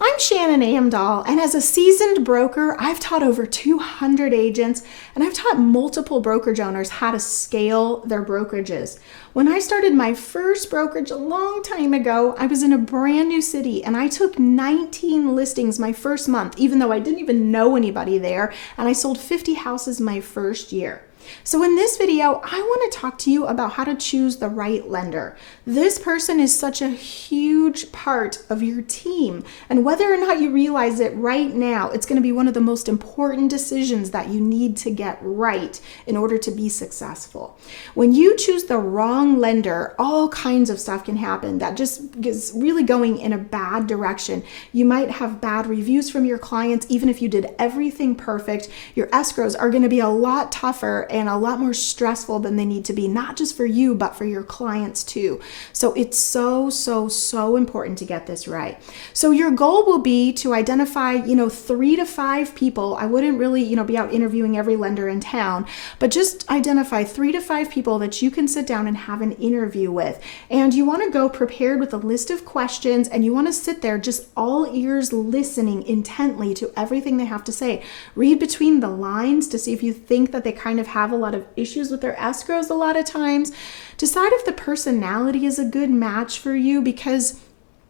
I'm Shannon Amdahl, and as a seasoned broker, I've taught over 200 agents, and I've taught multiple brokerage owners how to scale their brokerages. When I started my first brokerage a long time ago, I was in a brand new city, and I took 19 listings my first month, even though I didn't even know anybody there, and I sold 50 houses my first year. So in this video, I want to talk to you about how to choose the right lender. This person is such a huge part of your team, and whether or not you realize it right now, it's going to be one of the most important decisions that you need to get right in order to be successful. When you choose the wrong lender, all kinds of stuff can happen that just is really going in a bad direction. You might have bad reviews from your clients. Even if you did everything perfect, your escrows are going to be a lot tougher and a lot more stressful than they need to be, not just for you, but for your clients too. So it's so important to get this right. So your goal will be to identify, 3 to 5 people. I wouldn't really, be out interviewing every lender in town, but just identify 3 to 5 people that you can sit down and have an interview with. And you want to go prepared with a list of questions, and you want to sit there just all ears listening intently to everything they have to say. Read between the lines to see if you think that they kind of have a lot of issues with their escrows a lot of times. Decide if the personality is a good match for you, because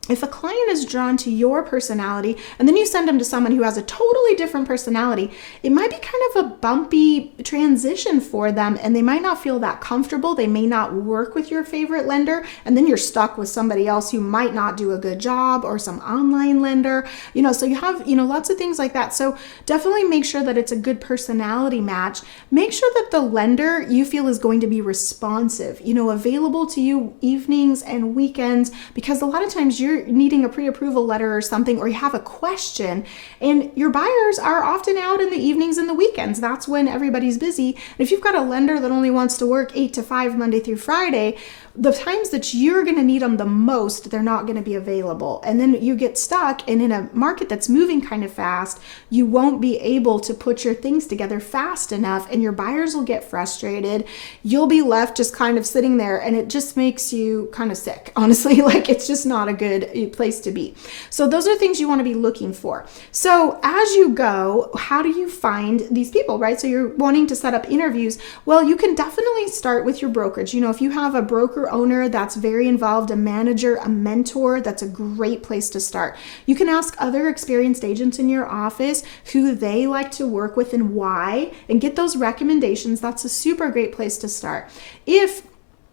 if a client is drawn to your personality and then you send them to someone who has a totally different personality, it might be kind of a bumpy transition for them, and they might not feel that comfortable. They may not work with your favorite lender, and then you're stuck with somebody else who might not do a good job, or some online lender, so you have, lots of things like that. So definitely make sure that it's a good personality match. Make sure that the lender you feel is going to be responsive, available to you evenings and weekends, because a lot of times you're needing a pre-approval letter or something, or you have a question, and your buyers are often out in the evenings and the weekends. That's when everybody's busy. And if you've got a lender that only wants to work 8 to 5 Monday through Friday, the times that you're going to need them the most, they're not going to be available. And then you get stuck, and in a market that's moving kind of fast, you won't be able to put your things together fast enough, and your buyers will get frustrated. You'll be left just kind of sitting there, and it just makes you kind of sick, honestly. Like, it's just not a good place to be. So those are things you want to be looking for. So as you go, how do you find these people, right? So you're wanting to set up interviews. Well, you can definitely start with your brokerage. If you have a broker owner that's very involved, a manager, a mentor, that's a great place to start. You can ask other experienced agents in your office who they like to work with and why, and get those recommendations. That's a super great place to start. If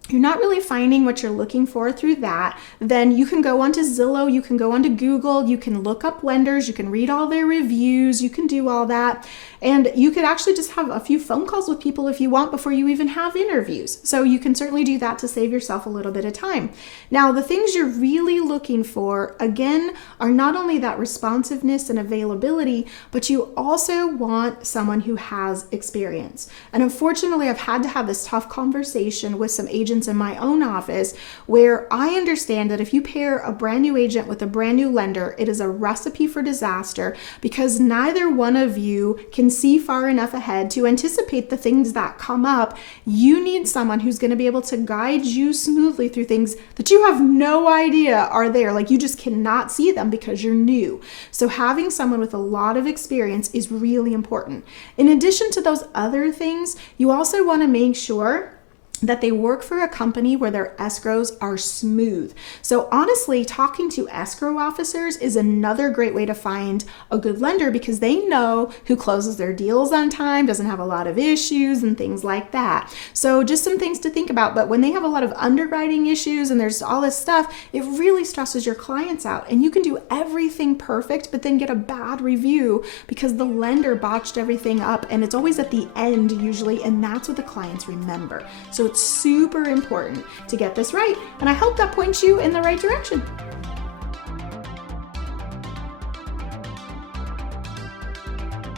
you're not really finding what you're looking for through that, then you can go onto Zillow, you can go onto Google, you can look up lenders, you can read all their reviews, you can do all that. And you could actually just have a few phone calls with people if you want before you even have interviews. So you can certainly do that to save yourself a little bit of time. Now, the things you're really looking for, again, are not only that responsiveness and availability, but you also want someone who has experience. And unfortunately, I've had to have this tough conversation with some agents in my own office, where I understand that if you pair a brand new agent with a brand new lender, it is a recipe for disaster, because neither one of you can see far enough ahead to anticipate the things that come up. You need someone who's going to be able to guide you smoothly through things that you have no idea are there. Like, you just cannot see them because you're new. So having someone with a lot of experience is really important. In addition to those other things, you also want to make sure that they work for a company where their escrows are smooth. So honestly, talking to escrow officers is another great way to find a good lender, because they know who closes their deals on time, doesn't have a lot of issues and things like that. So just some things to think about. But when they have a lot of underwriting issues and there's all this stuff, it really stresses your clients out. And you can do everything perfect, but then get a bad review because the lender botched everything up, and it's always at the end usually, and that's what the clients remember. So it's super important to get this right, and I hope that points you in the right direction.